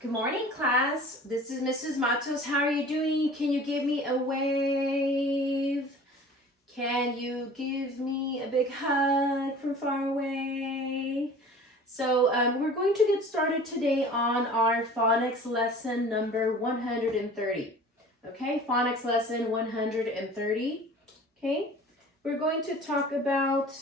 Good morning, class. This is Mrs. Matos. How are you doing? Can you give me a wave? Can you give me a big hug from far away? So we're going to get started today on our phonics lesson number 130. Okay, phonics lesson 130. Okay, we're going to talk about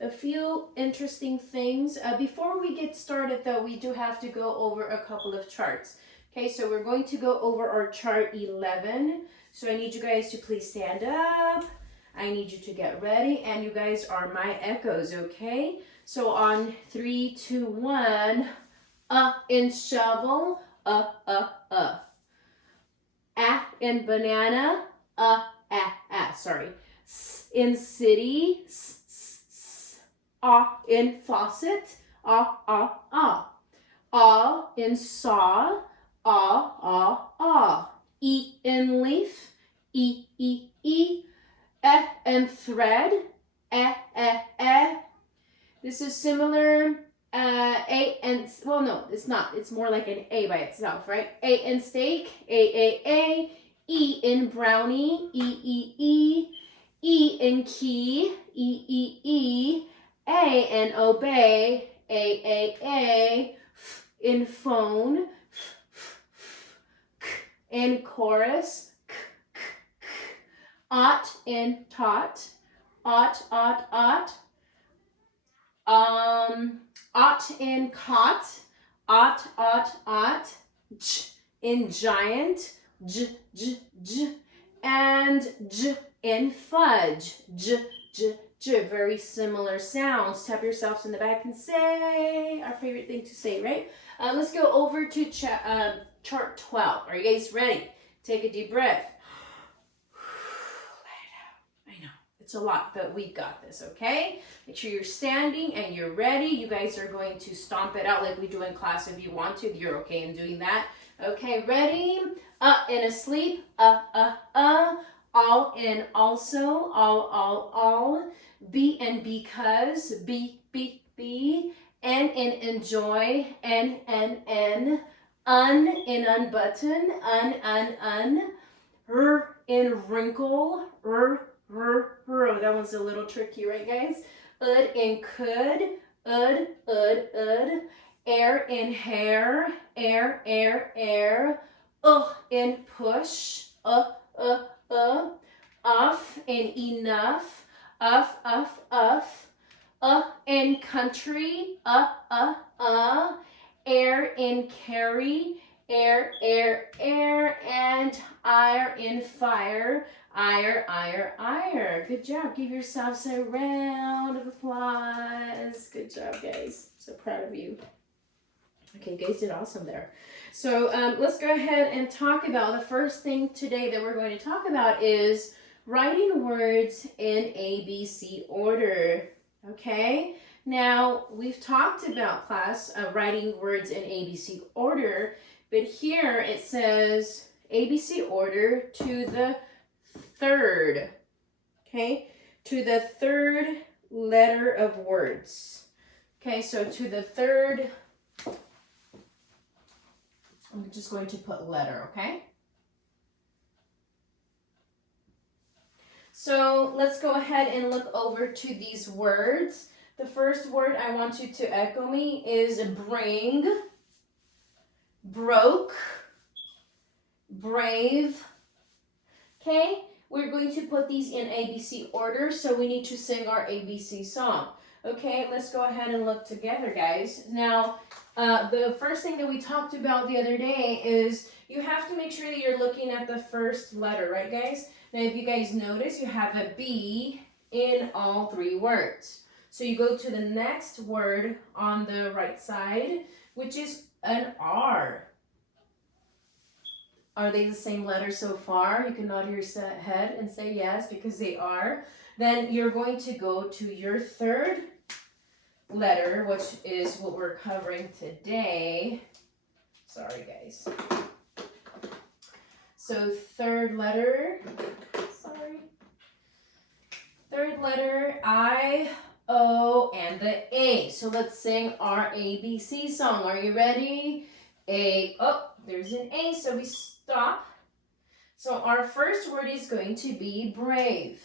a few interesting things. Before we get started though, we do have to go over a couple of charts. Okay, so we're going to go over our chart 11. So I need you guys to please stand up. I need you to get ready, and you guys are my echoes, okay? So on 3, 2, 1, in shovel, in banana, sorry. S in city, in faucet, in saw, in leaf, in thread, This is similar, A and, well no, it's not. It's more like an A by itself, right? A in steak, A. E in brownie, E in key, E. A and obey, A. F in phone, in chorus, ought in taught, ought, ought in caught, ought, j in giant, j, and j in fudge, j. Very similar sounds. Tap yourselves in the back and say our favorite thing to say, right? Let's go over to chart 12. Are you guys ready? Take a deep breath. Let it out. I know it's a lot, but we got this, okay? Make sure you're standing and you're ready. You guys are going to stomp it out like we do in class if you want to. You're okay in doing that. Okay, ready? In asleep. All in also. All. Be and because. Be. N in enjoy. N. Un in unbutton. Un. R in wrinkle. R. That one's a little tricky, right, guys? Ud in could. Ud. Air in hair. Air. In push. Off in enough. Uff. In country. Air in carry. Air. And ire in fire. Ire. Good job. Give yourselves a round of applause. Good job, guys. So proud of you. Okay, you guys did awesome there. So let's go ahead and talk about the first thing today that we're going to talk about is writing words in ABC order. Okay, now we've talked about, class, writing words in ABC order, but here it says ABC order to the third. Okay, to the third letter of words. Okay, so to the third, I'm just going to put letter, okay? So let's go ahead and look over to these words. The first word I want you to echo me is bring, broke, brave. Okay, we're going to put these in ABC order, so we need to sing our ABC song. Okay, let's go ahead and look together, guys. Now, the first thing that we talked about the other day is you have to make sure that you're looking at the first letter, right, guys? Now, if you guys notice, you have a B in all three words. So you go to the next word on the right side, which is an R. Are they the same letter so far? You can nod your head and say yes, because they are. Then you're going to go to your third letter, which is what we're covering today. Sorry, guys. So third letter, I, O, and the A. So let's sing our ABC song. Are you ready? Oh, there's an A, so we stop. So our first word is going to be brave.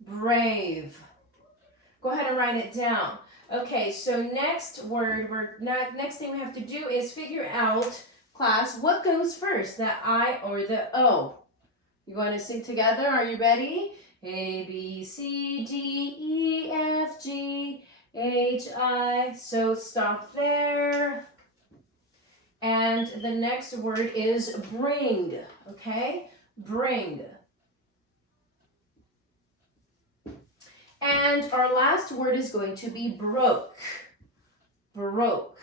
Brave. Go ahead and write it down. Okay, so next word, next thing we have to do is figure out, class, what goes first, the I or the O? You want to sing together? Are you ready? A, B, C, D, E, F, G, H, I. So stop there. And the next word is bring, okay? Bring. And our last word is going to be broke. Broke.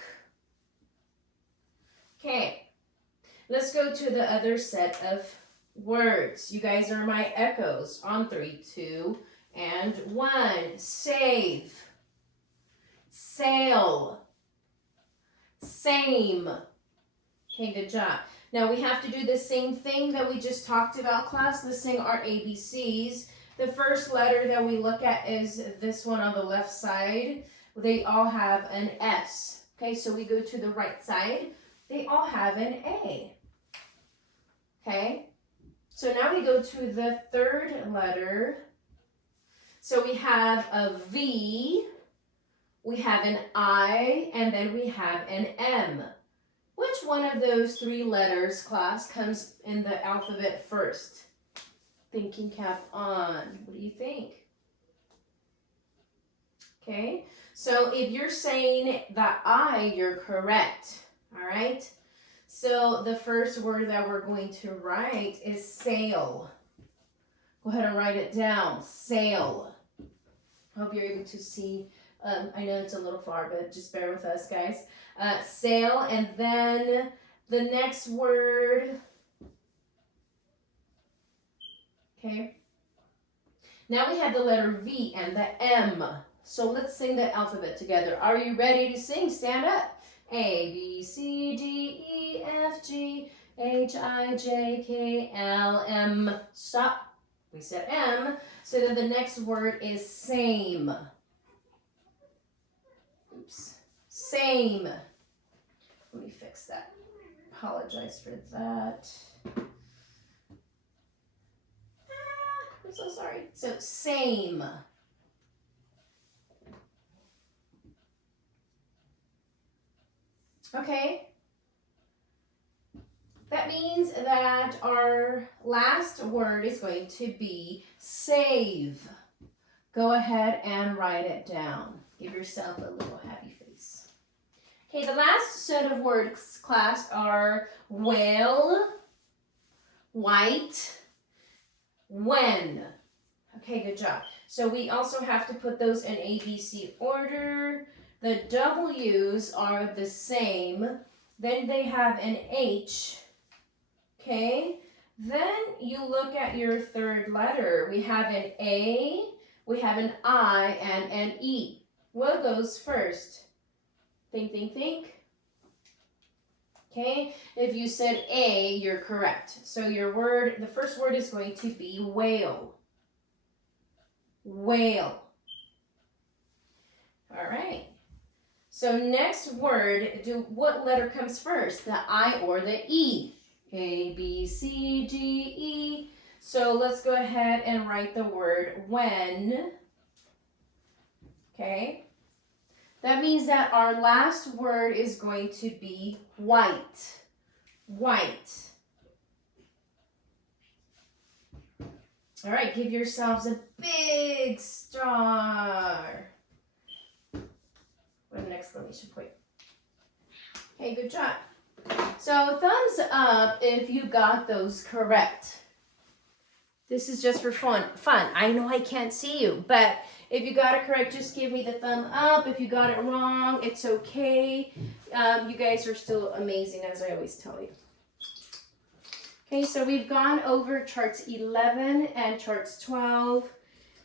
Okay, let's go to the other set of words. You guys are my echoes on 3, 2, and 1. Save. Sail. Same. Okay, good job. Now we have to do the same thing that we just talked about, class. Let's sing our ABCs. The first letter that we look at is this one on the left side. They all have an S. Okay, so we go to the right side. They all have an A. Okay, so now we go to the third letter. So we have a V, we have an I, and then we have an M. Which one of those 3 letters, class, comes in the alphabet first? Thinking cap on. What do you think? Okay, so if you're saying the I, you're correct. All right, so the first word that we're going to write is sail. Go ahead and write it down. Sail. I hope you're able to see. I know it's a little far, but just bear with us, guys. Sail, and then the next word. Okay. Now we have the letter V and the M. So let's sing the alphabet together. Are you ready to sing? Stand up. A, B, C, D, E, F, G, H, I, J, K, L, M. Stop. We said M. So then the next word is same. Oops. Same. Let me fix that. Apologize for that. I'm so sorry. So same. Okay. That means that our last word is going to be save. Go ahead and write it down. Give yourself a little happy face. Okay, the last set of words, class, are well, white, when. Okay, good job. So we also have to put those in ABC order. The W's are the same. Then they have an H. Okay. Then you look at your third letter. We have an A, we have an I, and an E. What goes first? Think, think, think. Okay. If you said A, you're correct. So your word, the first word is going to be whale. Whale. All right. So next word, what letter comes first? The I or the E? A, B, C, D, E. So let's go ahead and write the word when. Okay. That means that our last word is going to be white. White. All right, give yourselves a big star. With an exclamation point. Okay, good job. So thumbs up if you got those correct. This is just for fun. I know I can't see you, but if you got it correct, just give me the thumb up. If you got it wrong, it's okay. You guys are still amazing, as I always tell you. Okay, so we've gone over charts 11 and charts 12.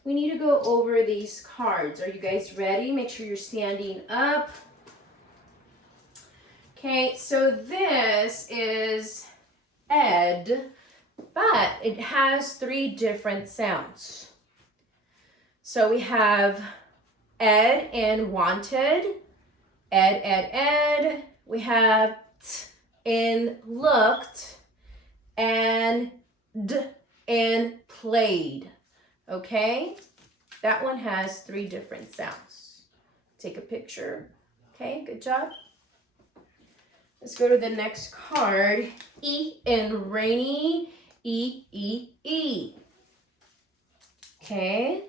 We need to go over these cards. Are you guys ready? Make sure you're standing up. Okay, so this is Ed, but it has 3 different sounds. So we have Ed and wanted, ed. We have t in looked and d in played. Okay? That one has 3 different sounds. Take a picture. Okay, good job. Let's go to the next card. E in rainy, E. Okay.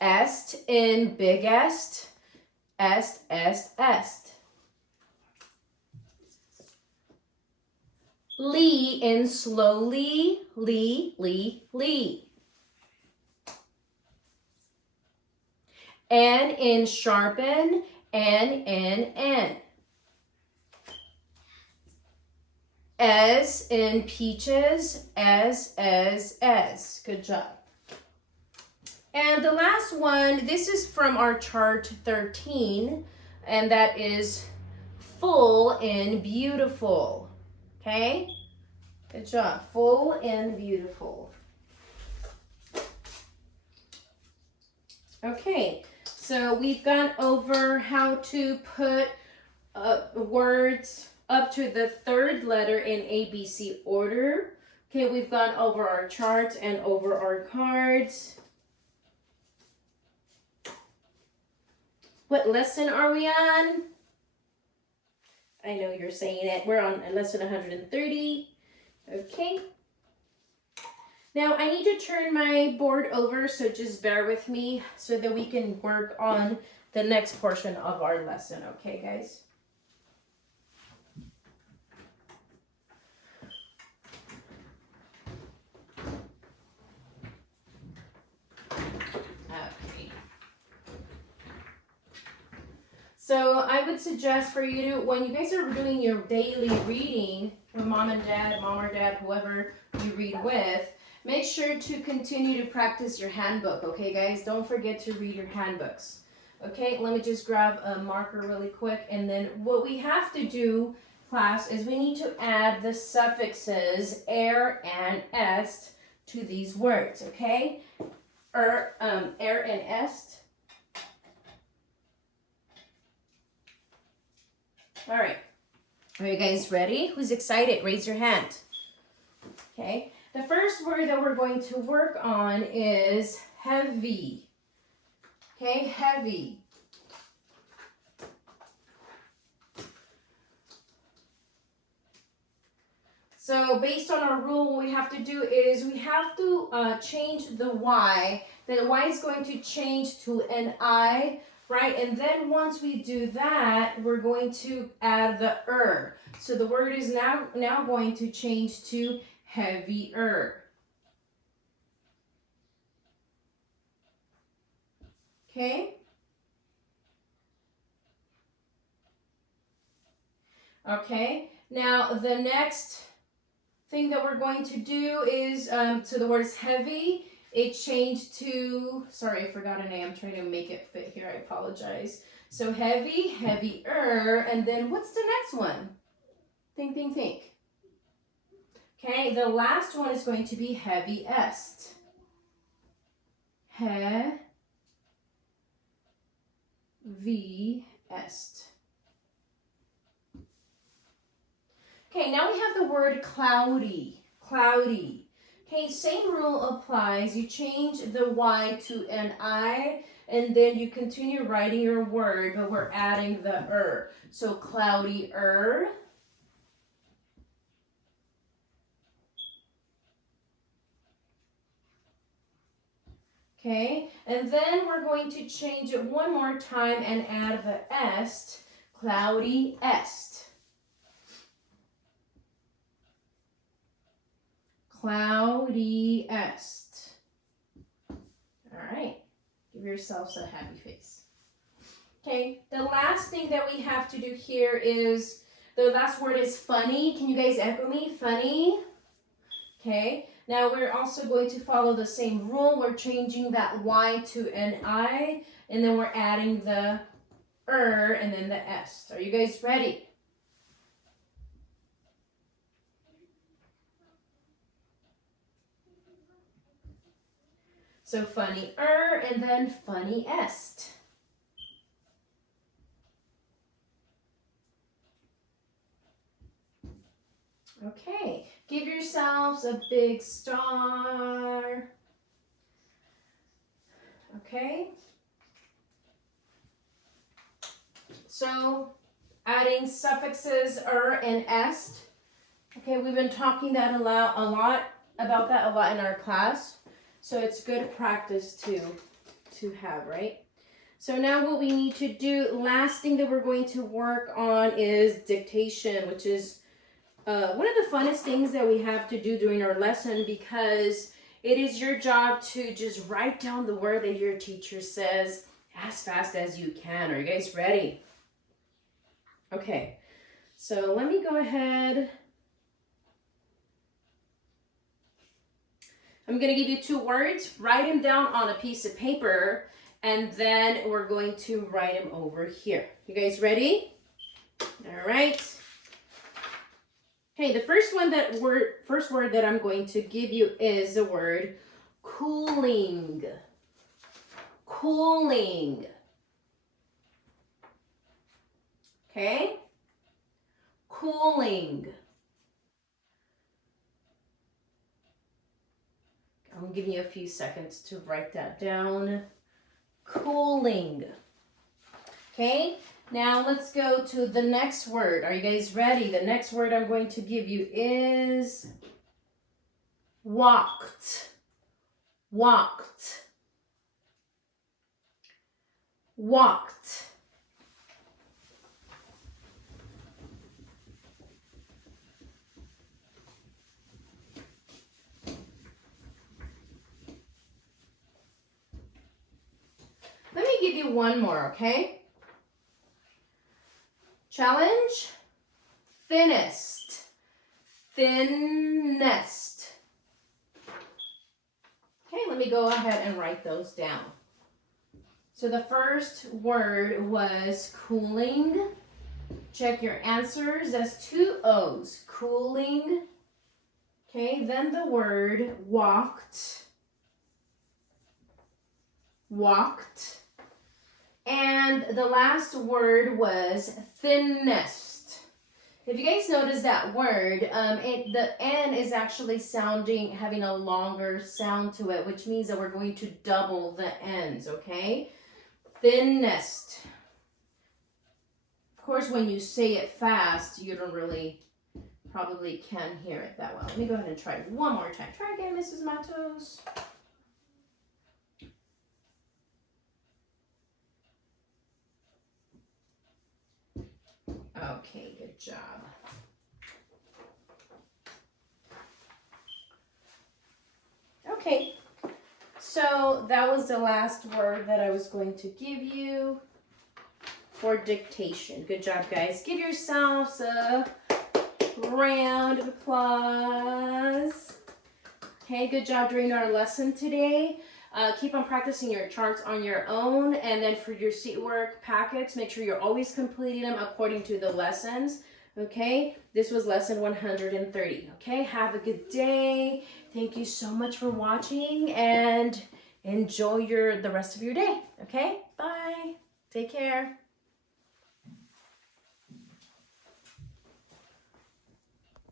Est in biggest, est. Lee in slowly, lee. N in sharpen, N. S in peaches, S. Good job. And the last one, this is from our chart 13, and that is full in beautiful. Okay? Good job. Full and beautiful. Okay, so we've gone over how to put words up to the 3rd letter in ABC order. Okay, we've gone over our charts and over our cards. What lesson are we on? I know you're saying it. We're on lesson 130. Okay. Now I need to turn my board over, so just bear with me so that we can work on the next portion of our lesson. Okay, guys? Okay. So I would suggest for you to, when you guys are doing your daily reading with mom or dad, whoever you read with, make sure to continue to practice your handbook, okay guys? Don't forget to read your handbooks. Okay, let me just grab a marker really quick, and then what we have to do, class, is we need to add the suffixes er and est to these words, okay? Er and est. All right. Are you guys ready? Who's excited? Raise your hand. Okay. The first word that we're going to work on is heavy. Okay, heavy. So based on our rule, what we have to do is we have to change the Y. The Y is going to change to an I, right? And then once we do that, we're going to add the So the word is now going to change to heavier. Okay? Okay. Now the next thing that we're going to do is, so the word is heavy. It changed to, sorry, I forgot an A. I'm trying to make it fit here. I apologize. So heavy, heavier, and then what's the next one? Think. Okay, the last one is going to be heaviest. Heaviest. Okay, now we have the word cloudy. Okay, same rule applies. You change the Y to an I, and then you continue writing your word, but we're adding the So cloudier. Okay, and then we're going to change it one more time and add the est, cloudiest. Cloudiest. All right, give yourselves a happy face. Okay, the last thing that we have to do here is, the last word is funny. Can you guys echo me? Funny. Okay, now we're also going to follow the same rule. We're changing that Y to an I, and then we're adding the and then the est. Are you guys ready? So funnier and then funniest. Okay, give yourselves a big star. Okay. So, adding suffixes and est. Okay, we've been talking that a lot about that a lot in our class. So it's good practice to have, right? So now what we need to do, last thing that we're going to work on is dictation, which is one of the funnest things that we have to do during our lesson, because it is your job to just write down the word that your teacher says as fast as you can. Are you guys ready? Okay, so let me go ahead. I'm going to give you 2 words. Write them down on a piece of paper, and then we're going to write them over here. You guys ready? All right. Okay, the first word that I'm going to give you is the word cooling. Cooling. Okay? Cooling. I'm giving you a few seconds to write that down. Cooling. Okay, now let's go to the next word. Are you guys ready? The next word I'm going to give you is walked. Walked. Walked. Let me give you one more, okay? Challenge, thinnest, thinnest. Okay, let me go ahead and write those down. So the first word was cooling. Check your answers. That's 2 O's. Cooling. Okay, then the word walked. Walked. And the last word was thinnest. If you guys notice that word, the N is actually having a longer sound to it, which means that we're going to double the N's, okay? Thinnest. Of course, when you say it fast, you don't really, probably can hear it that well. Let me go ahead and try it one more time. Try again, Mrs.Matos. Okay, good job. Okay, so that was the last word that I was going to give you for dictation. Good job, guys. Give yourselves a round of applause. Okay, good job during our lesson today. Keep on practicing your charts on your own, and then for your seat work packets, make sure you're always completing them according to the lessons. Okay, this was lesson 130. Okay, have a good day. Thank you so much for watching, and enjoy the rest of your day. Okay, bye. Take care.